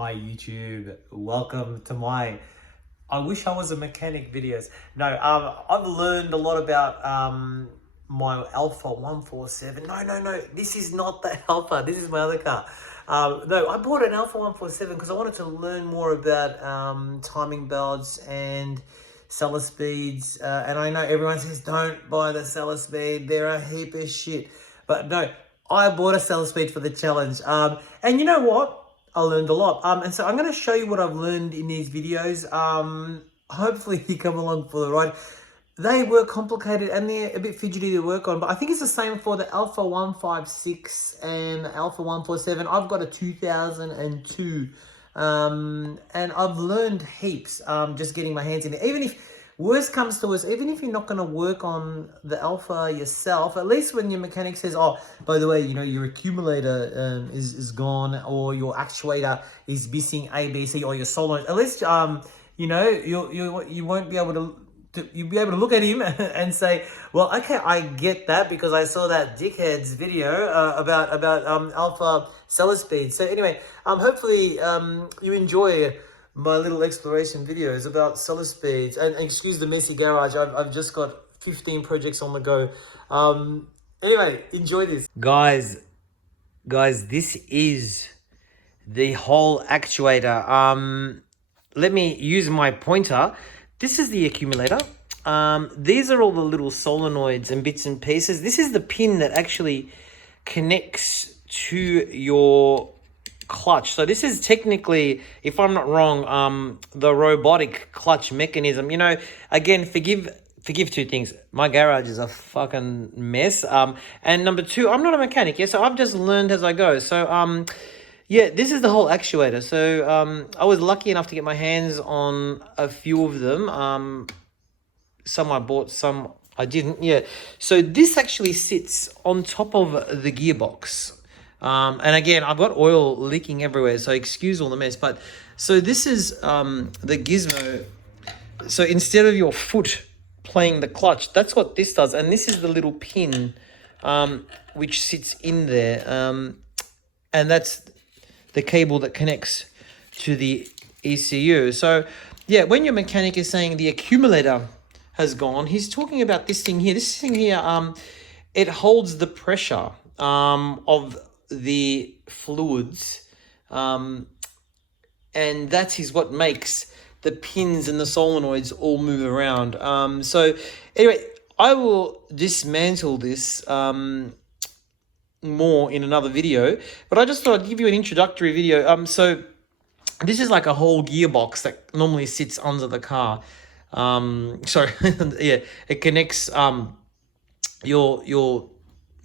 Hi YouTube, welcome to my I wish I was a mechanic videos. No, I've learned a lot about my Alfa 147. No, this is not the Alfa, this is my other car. No, I bought an Alfa 147 because I wanted to learn more about timing belts and Selespeeds. And I know everyone says don't buy the Selespeed, they're a heap of shit. But no, I bought a Selespeed for the challenge. And you know what? I learned a lot. And so I'm going to show you what I've learned in these videos. Hopefully you come along for the ride. They were complicated and they're a bit fidgety to work on, but I think it's the same for the Alfa 156 and Alfa 147. I've got a 2002, and I've learned heaps just getting my hands in it. Even if worst comes to worst, even if you're not going to work on the Alfa yourself, at least when your mechanic says, oh, by the way, you know, your accumulator is gone, or your actuator is missing A, B, C, or your solenoid, at least, you know, you won't be able to you'll be able to look at him and say, well, okay, I get that because I saw that dickhead's video about Alfa Selespeed. So anyway, hopefully you enjoy my little exploration videos about Selespeeds. And excuse the messy garage, I've just got 15 projects on the go. Anyway, enjoy this. Guys, this is the whole actuator. Let me use my pointer. This is the accumulator. These are all the little solenoids and bits and pieces. This is the pin that actually connects to your clutch. So this is technically, if I'm not wrong, the robotic clutch mechanism. You know, again, forgive two things. My garage is a fucking mess. And number two, I'm not a mechanic, yeah, so I've just learned as I go. So yeah, this is the whole actuator. So I was lucky enough to get my hands on a few of them. Some I bought, some I didn't. Yeah. So this actually sits on top of the gearbox. And again, I've got oil leaking everywhere, so excuse all the mess. But so this is the gizmo. So instead of your foot playing the clutch, that's what this does. And this is the little pin which sits in there. And that's the cable that connects to the ECU. So yeah, when your mechanic is saying the accumulator has gone, he's talking about this thing here. This thing here, it holds the pressure of the fluids, and that is what makes the pins and the solenoids all move around. So anyway, I will dismantle this more in another video, but I just thought I'd give you an introductory video. So this is like a whole gearbox that normally sits under the car. Sorry, yeah, it connects your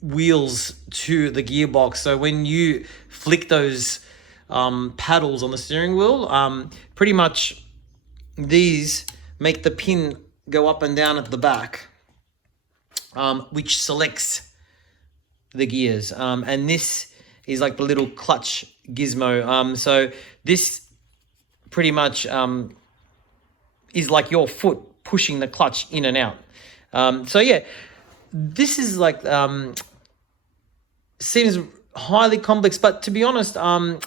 wheels to the gearbox. So when you flick those paddles on the steering wheel, pretty much these make the pin go up and down at the back, which selects the gears, and this is like the little clutch gizmo. So this pretty much is like your foot pushing the clutch in and out. So yeah, this is like seems highly complex, but to be honest,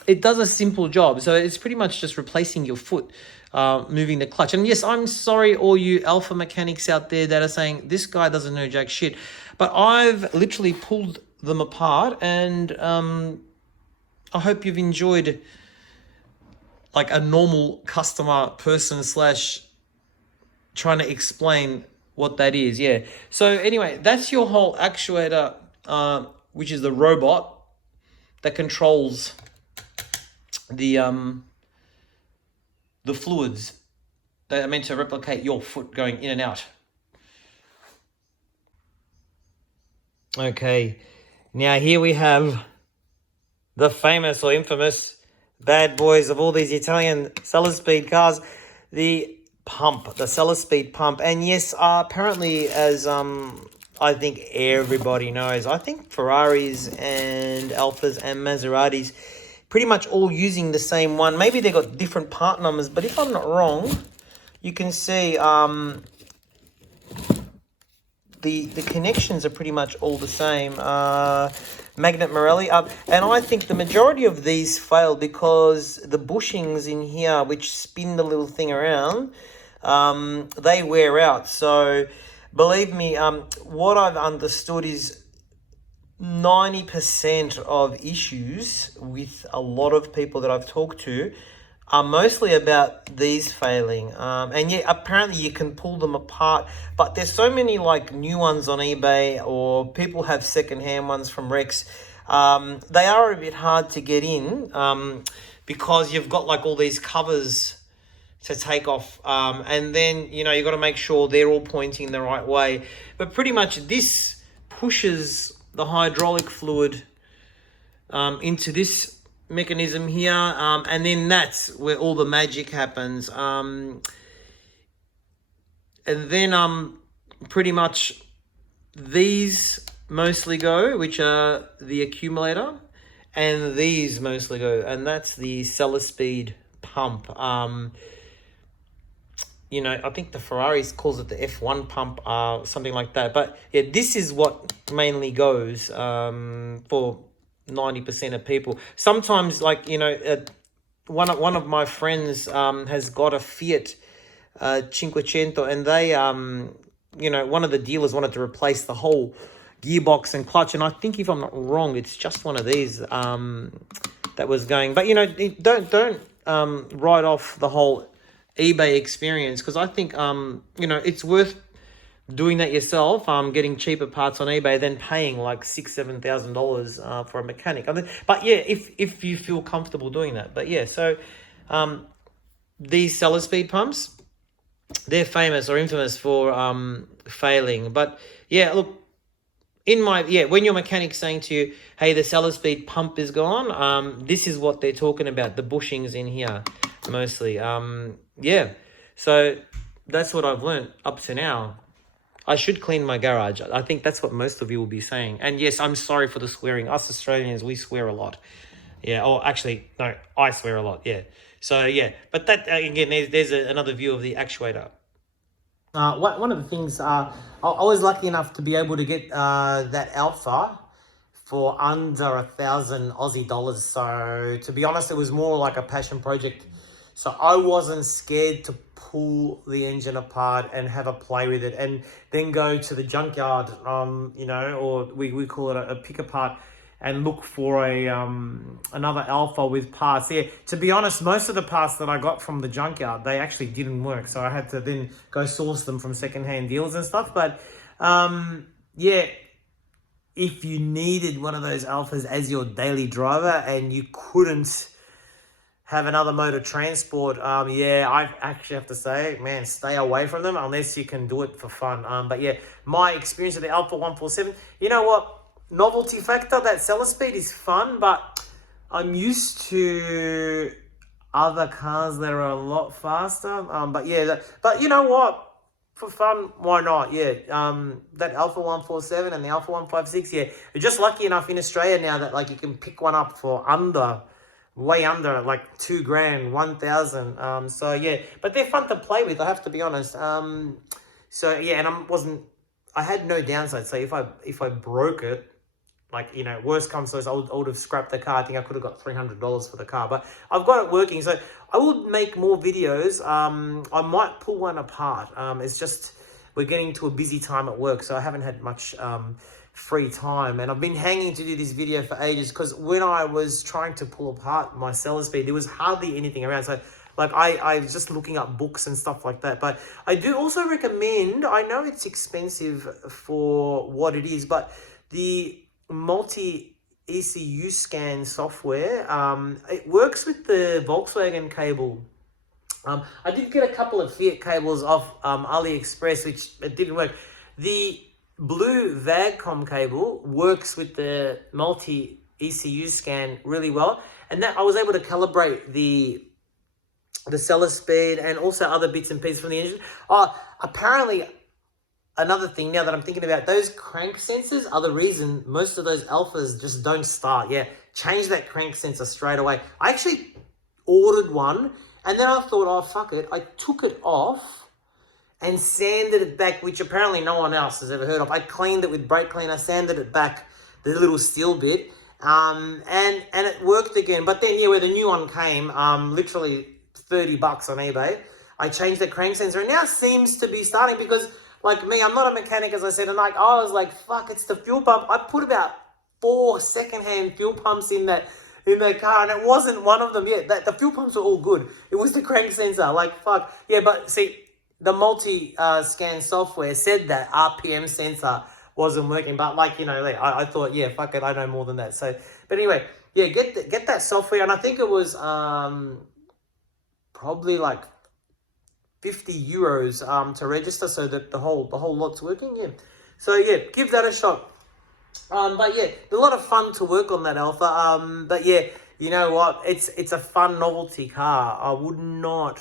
it does a simple job. So it's pretty much just replacing your foot, moving the clutch. And yes, I'm sorry all you Alfa mechanics out there that are saying this guy doesn't know jack shit, but I've literally pulled them apart, and I hope you've enjoyed like a normal customer person slash trying to explain what that is. Yeah, so anyway, that's your whole actuator, which is the robot that controls the fluids that are meant to replicate your foot going in and out. Okay, now here we have the famous or infamous bad boys of all these Italian Selespeed cars, the pump, the Selespeed pump. And yes, apparently, as I think everybody knows, I think Ferraris and Alfas and Maseratis pretty much all using the same one. Maybe they got different part numbers, but if I'm not wrong, you can see the connections are pretty much all the same. magnet Morelli. And I think the majority of these fail because the bushings in here, which spin the little thing around, they wear out. So believe me, what I've understood is 90% of issues with a lot of people that I've talked to are mostly about these failing. And yeah, apparently you can pull them apart, but there's so many like new ones on eBay, or people have secondhand ones from Rex. They are a bit hard to get in because you've got like all these covers to take off, and then you got to make sure they're all pointing the right way. But pretty much this pushes the hydraulic fluid into this mechanism here, and then that's where all the magic happens. And then pretty much these mostly go, which are the accumulator, and these mostly go, and that's the Selespeed pump. I think the Ferraris calls it the F1 pump, something like that. But yeah, this is what mainly goes for 90% of people. Sometimes, like, one of my friends has got a Fiat Cinquecento, and they, one of the dealers wanted to replace the whole gearbox and clutch. And I think, if I'm not wrong, it's just one of these that was going. But, don't write off the whole eBay experience, because I think, it's worth doing that yourself, getting cheaper parts on eBay than paying like $6,000-7,000 for a mechanic. But yeah, if you feel comfortable doing that. But yeah, so these Selespeed pumps, they're famous or infamous for failing. But yeah, look, when your mechanic's saying to you, hey, the Selespeed pump is gone, this is what they're talking about, the bushings in here mostly. Yeah, so that's what I've learned up to now. I should clean my garage. I think that's what most of you will be saying. And yes, I'm sorry for the swearing. Us Australians, we swear a lot. Yeah, or actually, no, I swear a lot, yeah. So, yeah, but that, again, there's another view of the actuator. One of the things, I was lucky enough to be able to get that Alfa for under 1,000 Aussie dollars. So, to be honest, it was more like a passion project. So I wasn't scared to pull the engine apart and have a play with it, and then go to the junkyard, or we call it a pick apart, and look for another Alfa with parts. Yeah, to be honest, most of the parts that I got from the junkyard, they actually didn't work. So I had to then go source them from secondhand deals and stuff. But yeah, if you needed one of those Alfas as your daily driver and you couldn't have another mode of transport, yeah, I actually have to say, man, stay away from them unless you can do it for fun. But yeah, my experience with the Alfa 147, you know what? Novelty factor, that Selespeed is fun, but I'm used to other cars that are a lot faster. But yeah, but you know what? For fun, why not? Yeah, that Alfa 147 and the Alfa 156, yeah, you're just lucky enough in Australia now that like you can pick one up for way under, like $2,000, 1,000. So yeah, but they're fun to play with, I have to be honest. So yeah, and I had no downside. So if I broke it, like, worst comes to worst, I would have scrapped the car. I think I could have got $300 for the car, but I've got it working. So I will make more videos. I might pull one apart. It's just, we're getting to a busy time at work, so I haven't had much free time, and I've been hanging to do this video for ages, because when I was trying to pull apart my Selespeed, there was hardly anything around. So like I was just looking up books and stuff like that. But I do also recommend, I know it's expensive for what it is, but the multi ECU scan software, it works with the Volkswagen cable. I did get a couple of Fiat cables off AliExpress, which it didn't work. The blue VAGCOM cable works with the multi ECU scan really well, and that I was able to calibrate the Selespeed and also other bits and pieces from the engine. Apparently, another thing now that I'm thinking about, those crank sensors are the reason most of those Alphas just don't start. Yeah, change that crank sensor straight away. I actually ordered one, and then I thought, oh, fuck it. I took it off and sanded it back, which apparently no one else has ever heard of. I cleaned it with brake cleaner, sanded it back the little steel bit, and it worked again. But then, yeah, where the new one came, literally $30 on eBay, I changed the crank sensor, and now it seems to be starting, because like me, I'm not a mechanic, as I said, and like I was like, fuck, it's the fuel pump. I put about 4 secondhand fuel pumps in that car, and it wasn't one of them. Yeah, the fuel pumps were all good. It was the crank sensor. Like, fuck. Yeah, but see, the multi-scan software said that RPM sensor wasn't working, but like, you know, like, I thought, yeah, fuck it, I know more than that. So, but anyway, yeah, get that software, and I think it was probably like €50 to register, so that the whole lot's working. Yeah, so yeah, give that a shot. But yeah, a lot of fun to work on that Alpha. But yeah, you know what? It's a fun novelty car. I would not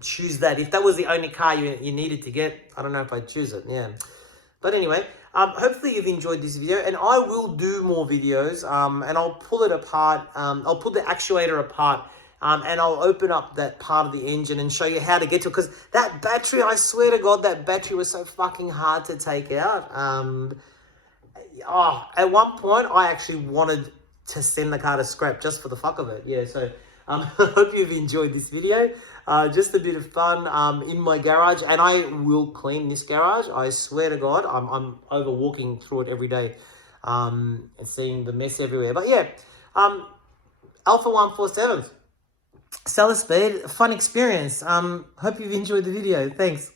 choose that. If that was the only car you needed to get, I don't know if I'd choose it. Yeah. But anyway, hopefully you've enjoyed this video, and I will do more videos. And I'll pull it apart. I'll pull the actuator apart. And I'll open up that part of the engine and show you how to get to it. Because that battery, I swear to God, that battery was so fucking hard to take out. At one point, I actually wanted to send the car to scrap just for the fuck of it. Yeah, so I hope you've enjoyed this video. Just a bit of fun in my garage, and I will clean this garage. I swear to God, I'm over walking through it every day and seeing the mess everywhere. But yeah, Alfa 147, Selespeed, fun experience. Hope you've enjoyed the video. Thanks.